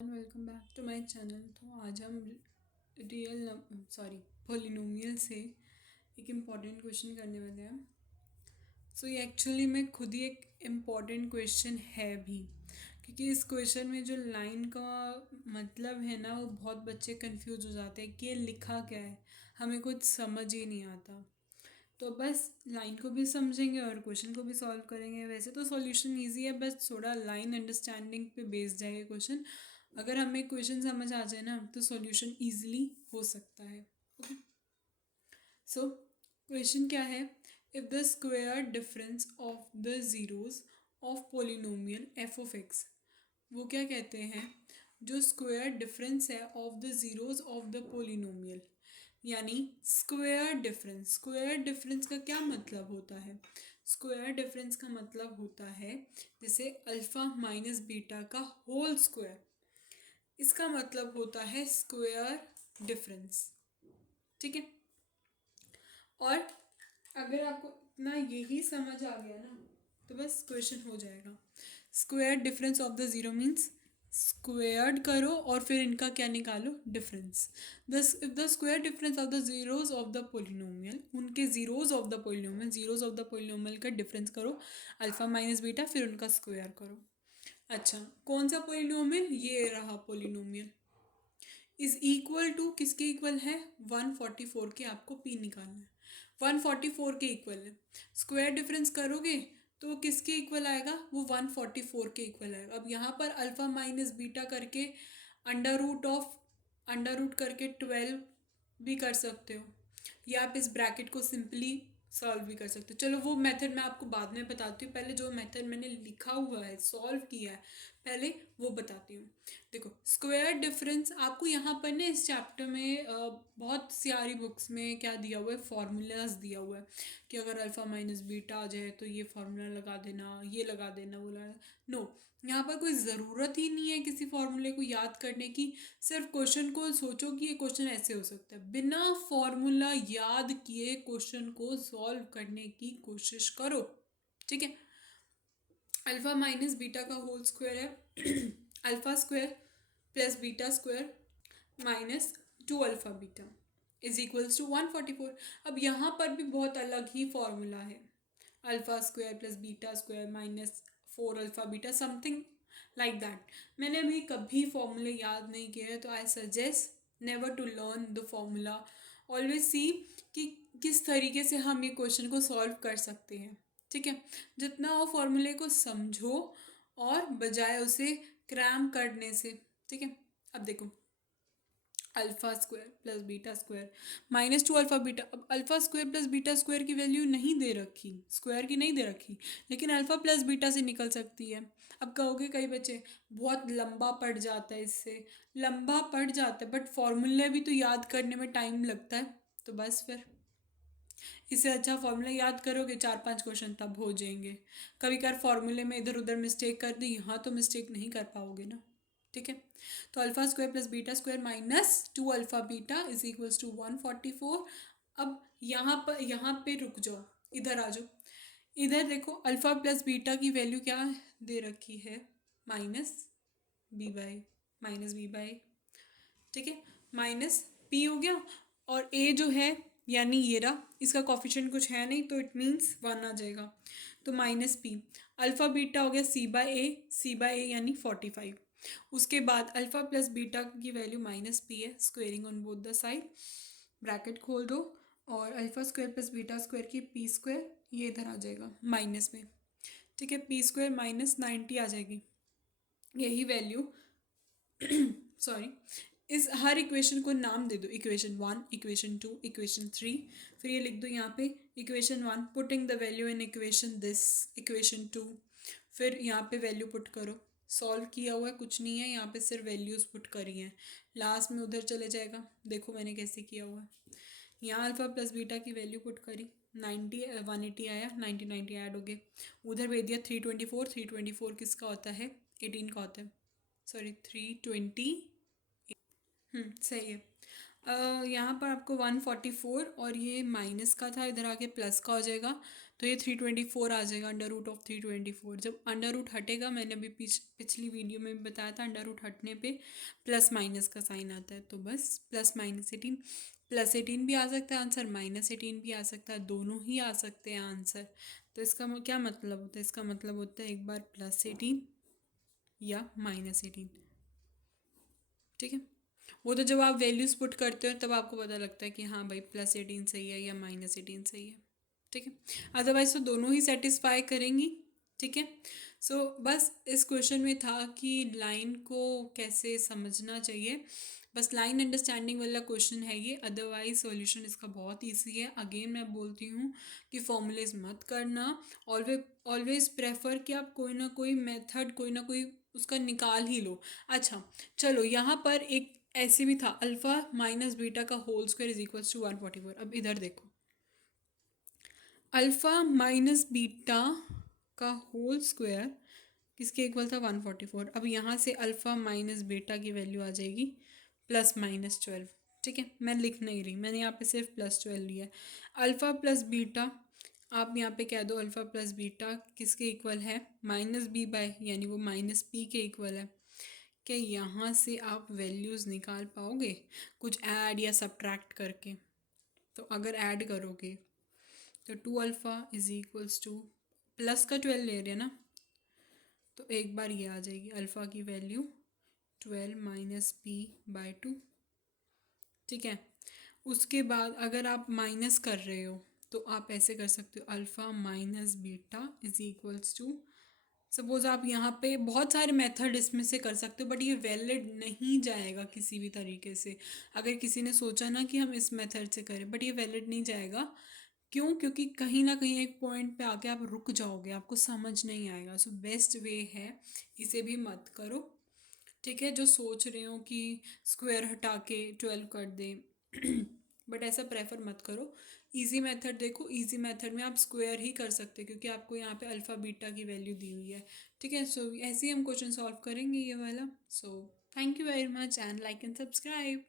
Welcome back to my channel. तो आज हम रियल पॉलिनोमियल से एक इम्पॉर्टेंट क्वेश्चन करने वाले हैं। ये एक्चुअली में खुद ही एक इम्पॉर्टेंट क्वेश्चन है भी, क्योंकि इस क्वेश्चन में जो लाइन का मतलब है ना, वो बहुत बच्चे कंफ्यूज हो जाते हैं कि ये लिखा क्या है, हमें कुछ समझ ही नहीं आता। तो बस लाइन को भी समझेंगे और क्वेश्चन को भी सॉल्व करेंगे। वैसे तो सॉल्यूशन इजी है, बस थोड़ा लाइन अंडरस्टैंडिंग पे बेस्ड है ये क्वेश्चन। अगर हमें क्वेश्चन समझ आ जाए ना, तो सॉल्यूशन इजीली हो सकता है। ओके, सो क्वेश्चन क्या है? If the square difference of the zeros of polynomial F of x, वो क्या कहते हैं? जो स्क्वायर डिफरेंस है of the zeros of the polynomial, यानी स्क्वायर डिफरेंस का क्या मतलब होता है? स्क्वायर डिफरेंस का मतलब होता है जैसे अल्फ़ा माइनस बीटा का होल स्क्वायर, इसका मतलब होता है स्क्वायर डिफरेंस। ठीक है, और अगर आपको इतना यही समझ आ गया ना, तो बस क्वेश्चन हो जाएगा। Square difference of the zero means squared करो और फिर इनका क्या निकालो, difference. The square difference of the zeros of the polynomial, उनके जीरोज ऑफ द पोलिनोमियल का डिफरेंस करो, अल्फा माइनस बीटा, फिर उनका स्क्वायर करो। अच्छा, कौन सा पोलिनोमियल? ये रहा पोलिनोमियल। इज इक्वल टू किसके इक्वल है? 144 के। आपको पी निकालना है, 144 के इक्वल है। स्क्वायर डिफरेंस करोगे तो किसके इक्वल आएगा? वो 144 के इक्वल आएगा। अब यहाँ पर अल्फ़ा माइनस बीटा करके अंडर रूट करके 12 भी कर सकते हो, या आप इस ब्रैकेट को सिंपली सॉल्व भी कर सकते हो। चलो वो मेथड मैं आपको बाद में बताती हूँ, पहले जो मेथड मैंने लिखा हुआ है, सॉल्व किया है, पहले वो बताती हूँ। देखो, स्क्वायर डिफरेंस आपको यहाँ पर ना इस चैप्टर में बहुत सारी बुक्स में क्या दिया हुआ है, फॉर्मूलाज दिया हुआ है कि अगर अल्फ़ा माइनस बीटा आ जाए तो ये फार्मूला लगा देना, ये लगा देना, वो लगा। नो, यहाँ पर कोई ज़रूरत ही नहीं है किसी फॉर्मूले को याद करने की। सिर्फ क्वेश्चन को सोचो कि ये क्वेश्चन ऐसे हो सकता है, बिना फॉर्मूला याद किए क्वेश्चन को सॉल्व करने की कोशिश करो। ठीक है, अल्फ़ा माइनस बीटा का होल स्क्वायर है alpha square plus beta square minus 2 alpha beta is equals to 144। अब यहाँ पर भी बहुत अलग ही फॉर्मूला है, alpha square plus beta square minus 4 alpha beta, something like that. मैंने अभी कभी फॉर्मूले याद नहीं किए हैं, तो I suggest never to learn the formula, always see कि किस तरीके से हम ये क्वेश्चन को सॉल्व कर सकते हैं। ठीक है, जितना वो फॉर्मूले को समझो और बजाय उसे क्रैम करने से। ठीक है, अब देखो, alpha square plus beta square minus 2 alpha beta. अब alpha square plus beta square की वैल्यू नहीं दे रखी, स्क्वायर की नहीं दे रखी, लेकिन अल्फ़ा प्लस बीटा से निकल सकती है। अब कहोगे कई बच्चे बहुत लंबा पड़ जाता है, इससे लंबा पड़ जाता है, बट फॉर्मूले भी तो याद करने में टाइम लगता है। तो बस फिर इससे अच्छा फॉर्मूला याद करोगे, 4-5 क्वेश्चन तब हो जाएंगे। कभी कभार फॉर्मूले में इधर उधर मिस्टेक कर दी, यहाँ तो मिस्टेक नहीं कर पाओगे ना। ठीक है, तो alpha square plus beta square minus 2 alpha beta is equals to 144। अब यहाँ पे रुक जाओ, इधर आ जाओ। इधर देखो, अल्फा प्लस बीटा की वैल्यू क्या दे रखी है? Minus b by. ठीक है, माइनस पी हो गया, और ए जो है यानी ये रहा, इसका कॉफिशिएंट कुछ है नहीं, तो इट मीन्स 1 आ जाएगा, तो माइनस पी। अल्फ़ा बीटा हो गया सी बाय ए यानी 45। उसके बाद अल्फ़ा प्लस बीटा की वैल्यू माइनस पी है, squaring on both the side, bracket खोल दो, और alpha square plus beta square की पी स्क्वायर, ये इधर आ जाएगा माइनस में। ठीक है, पी स्क्वायर माइनस 90 आ जाएगी, यही वैल्यू सॉरी, इस हर इक्वेशन को नाम दे दो, इक्वेशन 1, इक्वेशन 2, इक्वेशन 3, फिर ये लिख दो यहाँ पे equation 1, putting the value in equation this, equation 2, फिर यहाँ पे वैल्यू पुट करो। सॉल्व किया हुआ है, कुछ नहीं है, यहाँ पे सिर्फ वैल्यूज़ पुट करी हैं, लास्ट में उधर चले जाएगा। देखो मैंने कैसे किया हुआ है, यहाँ अल्फ़ा प्लस बीटा की वैल्यू पुट करी, 90 180 आया, 90 ऐड हो गए, उधर भेज दिया 324 किसका होता है? 18 का होता है, सॉरी 320। सही है। यहाँ पर आपको 144 और ये माइनस का था, इधर आके प्लस का हो जाएगा, तो ये 324 आ जाएगा, अंडर रूट ऑफ 324। जब अंडर रूट हटेगा, मैंने अभी पिछली वीडियो में भी बताया था, अंडर रूट हटने पे प्लस माइनस का साइन आता है, तो बस +-18, +18 भी आ सकता है आंसर, -18 भी आ सकता है, दोनों ही आ सकते हैं आंसर। तो इसका क्या मतलब होता है? इसका मतलब होता है एक बार +18 या -18। ठीक है, वो तो जब आप वैल्यूज़ पुट करते हो तब आपको पता लगता है कि हाँ भाई +18 सही है या -18 सही है। ठीक है, अदरवाइज तो दोनों ही सेटिस्फाई करेंगी। ठीक है, सो बस इस क्वेश्चन में था कि लाइन को कैसे समझना चाहिए, बस लाइन अंडरस्टैंडिंग वाला क्वेश्चन है ये, अदरवाइज सॉल्यूशन इसका बहुत ईजी है। अगेन मैं बोलती हूँ कि फॉर्मूलेज मत करना, ऑलवेज ऑलवेज प्रेफर कि आप कोई ना कोई मेथड, कोई ना कोई उसका निकाल ही लो। अच्छा, चलो यहाँ पर एक ऐसे भी था, अल्फ़ा माइनस बीटा का whole square is equals to 144। अब इधर देखो, अल्फ़ा माइनस बीटा का होल स्क्वायर किसके इक्वल था? 144। अब यहाँ से अल्फ़ा माइनस बीटा की वैल्यू आ जाएगी +-12। ठीक है, मैं लिख नहीं रही, मैंने यहाँ पे सिर्फ +12 लिया है। अल्फ़ा प्लस बीटा, आप यहाँ पे कह दो अल्फ़ा प्लस बीटा किसके इक्वल है? -b/, यानी वो -p के इक्वल है। क्या यहाँ से आप वैल्यूज़ निकाल पाओगे कुछ ऐड या सब्ट्रैक्ट करके? तो अगर ऐड करोगे तो 2α इज इक्वल्स टू, प्लस का 12 ले रहे हैं ना, तो एक बार ये आ जाएगी अल्फ़ा की वैल्यू 12 - p/2। ठीक है, उसके बाद अगर आप माइनस कर रहे हो तो आप ऐसे कर सकते हो, alpha minus beta is equals to, suppose आप यहाँ पे बहुत सारे मेथड इसमें से कर सकते हो, बट ये वैलिड नहीं जाएगा किसी भी तरीके से। अगर किसी ने सोचा ना कि हम इस मेथड से करें, बट ये वैलिड नहीं जाएगा। क्यों? क्योंकि कहीं ना कहीं एक पॉइंट पे आके आप रुक जाओगे, आपको समझ नहीं आएगा। सो बेस्ट वे है इसे भी मत करो। ठीक है, जो सोच रहे हो कि स्क्वायर हटा के 12 कर दें बट ऐसा प्रेफर मत करो। इजी मेथड देखो, इजी मेथड में आप स्क्वायर ही कर सकते हो क्योंकि आपको यहाँ पे अल्फ़ा बीटा की वैल्यू दी हुई है। ठीक है, सो ऐसे ही हम क्वेश्चन सॉल्व करेंगे ये वाला। So thank you very much and like and subscribe.